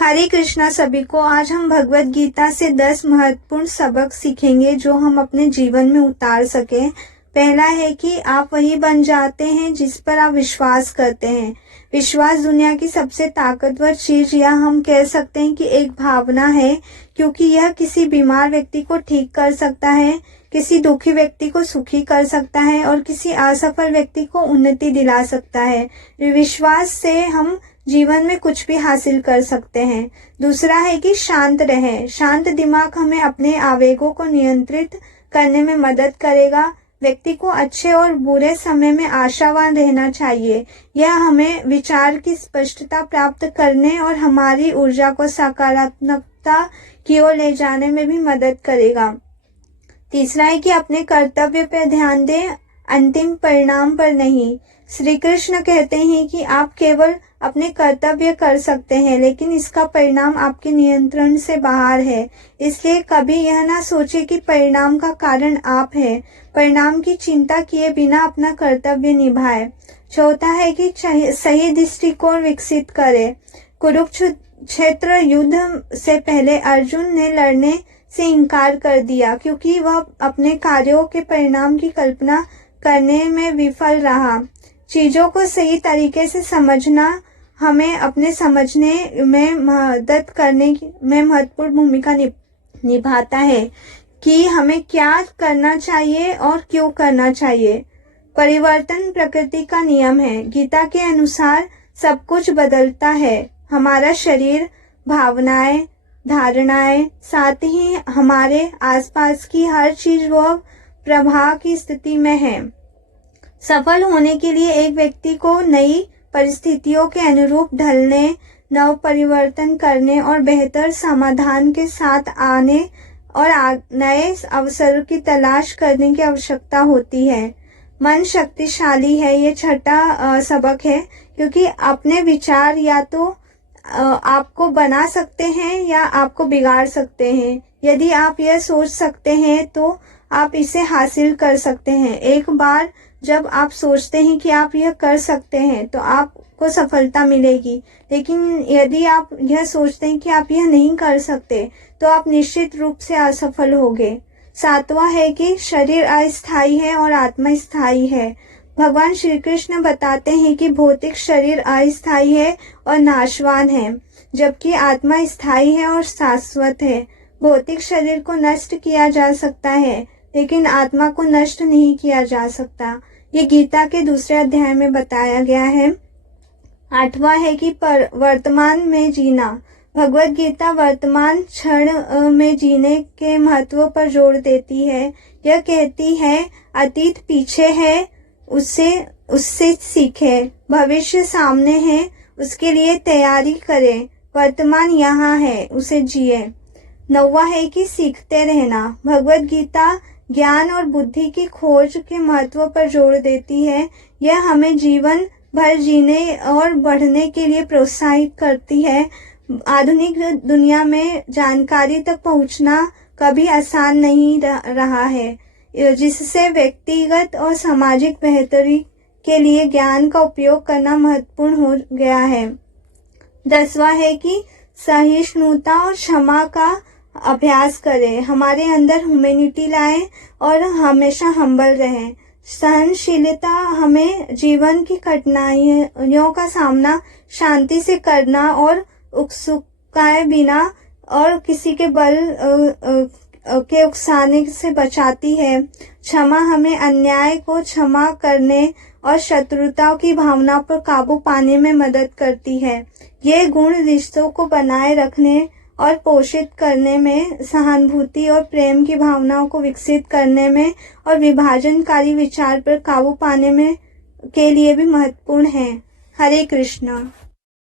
हरे कृष्णा सभी को। आज हम भगवत गीता से 10 महत्वपूर्ण सबक सीखेंगे जो हम अपने जीवन में उतार सकें। पहला है कि आप वही बन जाते हैं जिस पर आप विश्वास करते हैं। विश्वास दुनिया की सबसे ताकतवर चीज या हम कह सकते हैं कि एक भावना है, क्योंकि यह किसी बीमार व्यक्ति को ठीक कर सकता है, किसी दुखी व्यक्ति को सुखी कर सकता है और किसी असफल व्यक्ति को उन्नति दिला सकता है। विश्वास से हम जीवन में कुछ भी हासिल कर सकते हैं। दूसरा है कि शांत रहें। शांत दिमाग हमें अपने आवेगों को नियंत्रित करने में मदद करेगा। व्यक्ति को अच्छे और बुरे समय में आशावान रहना चाहिए। यह हमें विचार की स्पष्टता प्राप्त करने और हमारी ऊर्जा को सकारात्मकता की ओर ले जाने में भी मदद करेगा। तीसरा है कि अपने कर्तव्य पर ध्यान दें, अंतिम परिणाम पर नहीं। श्री कृष्ण कहते हैं कि आप केवल अपने कर्तव्य कर सकते हैं, लेकिन इसका परिणाम आपके नियंत्रण से बाहर है। इसलिए कभी यह ना सोचे कि परिणाम का कारण आप हैं। परिणाम की चिंता किए बिना अपना कर्तव्य निभाएं। चौथा है कि सही दृष्टिकोण विकसित करें। कुरुक्षेत्र युद्ध से पहले अर्जुन ने लड़ने से इनकार कर दिया, क्योंकि वह अपने कार्यों के परिणाम की कल्पना करने में विफल रहा। चीजों को सही तरीके से समझना हमें अपने समझने में मदद करने में महत्वपूर्ण भूमिका निभाता है कि हमें क्या करना चाहिए और क्यों करना चाहिए। परिवर्तन प्रकृति का नियम है। गीता के अनुसार सब कुछ बदलता है। हमारा शरीर, भावनाएं, धारणाएं, साथ ही हमारे आसपास की हर चीज वो प्रवाह की स्थिति में है। सफल होने के लिए एक व्यक्ति को नई परिस्थितियों के अनुरूप ढलने, नव परिवर्तन करने और बेहतर समाधान के साथ आने और नए अवसरों की तलाश करने की आवश्यकता होती है। मन शक्तिशाली है, ये छठा सबक है, क्योंकि अपने विचार या तो आपको बना सकते हैं या आपको बिगाड़ सकते हैं। यदि आप यह सोच सकते हैं तो आप इसे हासिल कर सकते हैं। एक बार जब आप सोचते हैं कि आप यह कर सकते हैं तो आपको सफलता मिलेगी, लेकिन यदि आप यह सोचते हैं कि आप यह नहीं कर सकते तो आप निश्चित रूप से असफल होंगे। सातवां है कि शरीर अस्थायी है और आत्मा स्थायी है। भगवान श्री कृष्ण बताते हैं कि भौतिक शरीर अस्थायी है और नाशवान है, जबकि आत्मा स्थायी है और शाश्वत है। भौतिक शरीर को नष्ट किया जा सकता है, लेकिन आत्मा को नष्ट नहीं किया जा सकता। ये गीता के दूसरे अध्याय में बताया गया है। आठवां है कि वर्तमान में जीना। भगवत गीता वर्तमान क्षण में जीने के महत्व पर जोर देती है। यह कहती है, अतीत पीछे है, उससे सीखे। भविष्य सामने है, उसके लिए तैयारी करें। वर्तमान यहाँ है, उसे जिए। नौवां है कि सीखते रहना। भगवत गीता ज्ञान और बुद्धि की खोज के महत्व पर जोर देती है। यह हमें जीवन भर जीने और बढ़ने के लिए प्रोत्साहित करती है। आधुनिक दुनिया में जानकारी तक पहुंचना कभी आसान नहीं रहा है, जिससे व्यक्तिगत और सामाजिक बेहतरी के लिए ज्ञान का उपयोग करना महत्वपूर्ण हो गया है। 10वां है कि सहिष्णुता और क्षमा का अभ्यास करें। हमारे अंदर ह्यूमैनिटी लाएं और हमेशा हम्बल रहें। सहनशीलता हमें जीवन की कठिनाइयों का सामना शांति से करना और उत्सुकाए बिना और किसी के बल के उकसाने से बचाती है। क्षमा हमें अन्याय को क्षमा करने और शत्रुता की भावना पर काबू पाने में मदद करती है। ये गुण रिश्तों को बनाए रखने और पोषित करने में, सहानुभूति और प्रेम की भावनाओं को विकसित करने में और विभाजनकारी विचार पर काबू पाने में के लिए भी महत्वपूर्ण है। हरे कृष्णा।